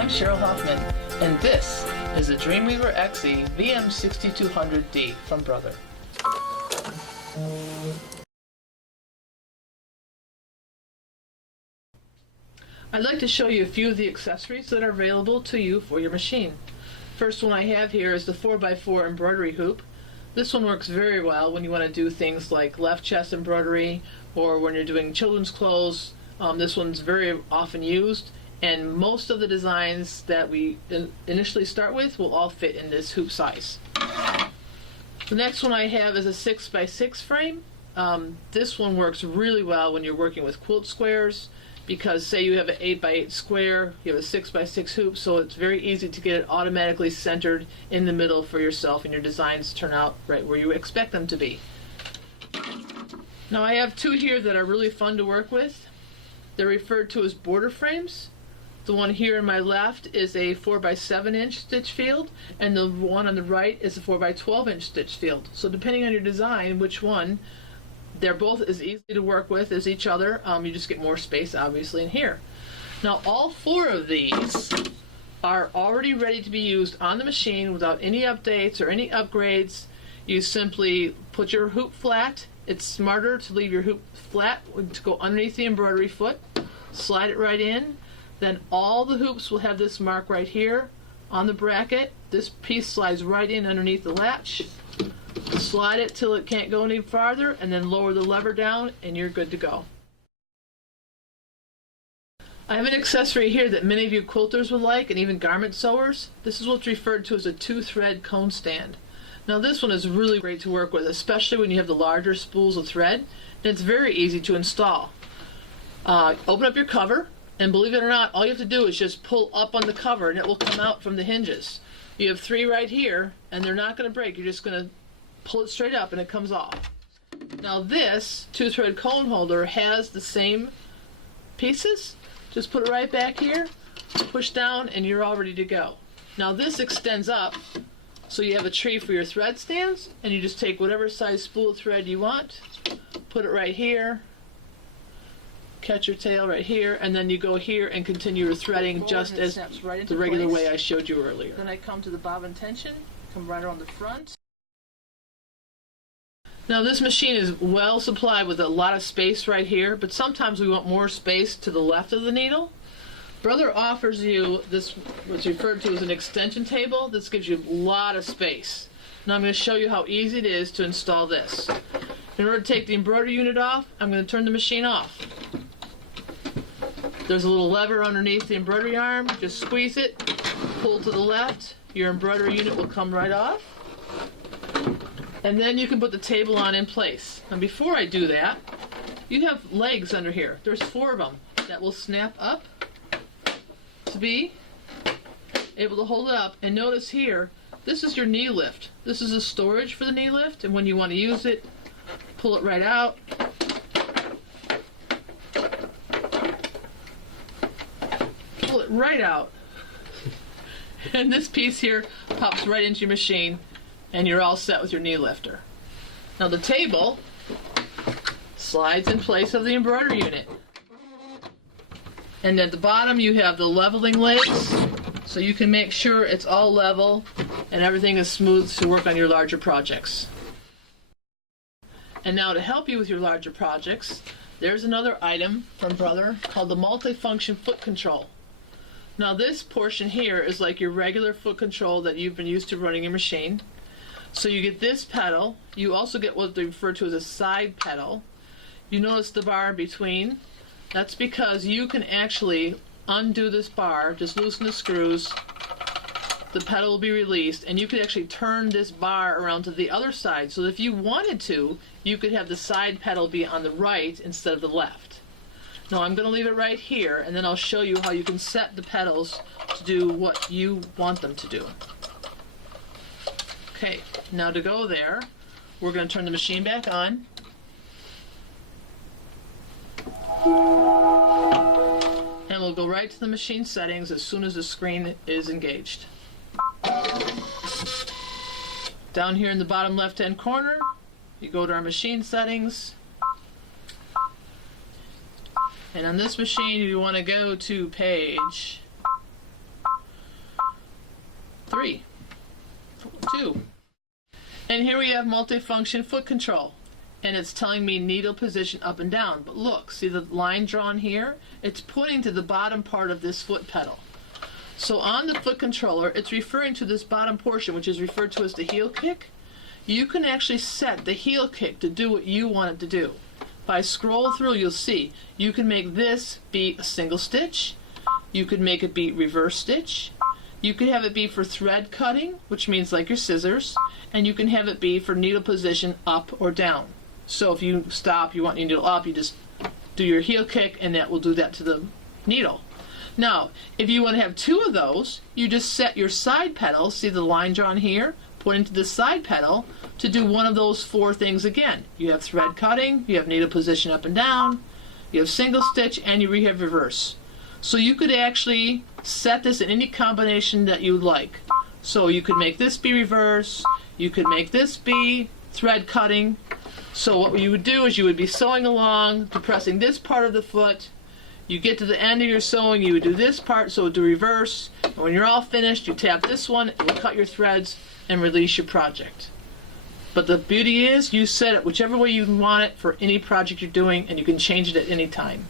I'm Cheryl Hoffman, and this is the DreamWeaver XE VM6200D from Brother. I'd like to show you a few of the accessories that are available to you for your machine. First one I have here is the 4x4 embroidery hoop. This one works very well when you want to do things like left chest embroidery or when you're doing children's clothes. This one's very often used, and most of the designs that we initially start with will all fit in this hoop size. The next one I have is a 6x6 frame. This one works really well when you're working with quilt squares, because say you have an 8x8 square, you have a 6x6 hoop, so it's very easy to get it automatically centered in the middle for yourself, and your designs turn out right where you expect them to be. Now I have two here that are really fun to work with. They're referred to as border frames. The one here on my left is a 4x7" stitch field, and the one on the right is a 4x12" stitch field. So depending on your design, which one, they're both as easy to work with as each other. You just get more space obviously in here. Now all four of these are already ready to be used on the machine without any updates or any upgrades. You simply put your hoop flat. It's smarter to leave your hoop flat to go underneath the embroidery foot. Slide it right in. Then all the hoops will have this mark right here on the bracket. This piece slides right in underneath the latch. Slide it till it can't go any farther, and then lower the lever down and you're good to go. I have an accessory here that many of you quilters would like, and even garment sewers. This is what's referred to as a 2-thread cone stand. Now this one is really great to work with, especially when you have the larger spools of thread, and it's very easy to install. Open up your cover, and believe it or not, all you have to do is just pull up on the cover and it will come out from the hinges. You have 3 right here, and they're not going to break. You're just going to pull it straight up and it comes off. Now this 2-thread cone holder has the same pieces. Just put it right back here, push down, and you're all ready to go. Now this extends up, so you have a tree for your thread stands, and you just take whatever size spool of thread you want, put it right here, catch your tail right here, and then you go here and continue your threading just as the regular way I showed you earlier. Then I come to the bobbin tension, come right around the front. Now this machine is well supplied with a lot of space right here, but sometimes we want more space to the left of the needle. Brother offers you this, what's referred to as an extension table. This gives you a lot of space. Now I'm going to show you how easy it is to install this. In order to take the embroidery unit off, I'm going to turn the machine off. There's a little lever underneath the embroidery arm. Just squeeze it, pull to the left, your embroidery unit will come right off. And then you can put the table on in place. And before I do that, you have legs under here. There's 4 of them that will snap up to be able to hold it up. And notice here, this is your knee lift. This is a storage for the knee lift, and when you want to use it, pull it right out. Pull it right out. And this piece here pops right into your machine, and you're all set with your knee lifter. Now the table slides in place of the embroidery unit. And at the bottom you have the leveling legs, so you can make sure it's all level and everything is smooth to work on your larger projects. And now to help you with your larger projects, there's another item from Brother called the multifunction foot control. Now this portion here is like your regular foot control that you've been used to running your machine. So you get this pedal. You also get what they refer to as a side pedal. You notice the bar in between. That's because you can actually undo this bar, just loosen the screws, the pedal will be released, and you could actually turn this bar around to the other side. So if you wanted to, you could have the side pedal be on the right instead of the left. Now I'm going to leave it right here, and then I'll show you how you can set the pedals to do what you want them to do. Okay, now to go there, we're going to turn the machine back on. And we'll go right to the machine settings as soon as the screen is engaged. Down here in the bottom left-hand corner, you go to our machine settings. And on this machine, you want to go to page 3, 2. And here we have multifunction foot control. And it's telling me needle position up and down. But look, see the line drawn here? It's pointing to the bottom part of this foot pedal. So on the foot controller, it's referring to this bottom portion, which is referred to as the heel kick. You can actually set the heel kick to do what you want it to do. If I scroll through, you'll see you can make this be a single stitch. You could make it be reverse stitch. You could have it be for thread cutting, which means like your scissors. And you can have it be for needle position up or down. So if you stop, you want your needle up, you just do your heel kick and that will do that to the needle. Now, if you want to have 2 of those, you just set your side pedal, see the line drawn here, pointing to the side pedal, to do one of those 4 things again. You have thread cutting, you have needle position up and down, you have single stitch, and you have reverse. So you could actually set this in any combination that you like. So you could make this be reverse, you could make this be thread cutting. So what you would do is you would be sewing along, depressing this part of the foot. You get to the end of your sewing, you would do this part, so it would do reverse. And when you're all finished, you tap this one, it will cut your threads and release your project. But the beauty is you set it whichever way you want it for any project you're doing, and you can change it at any time.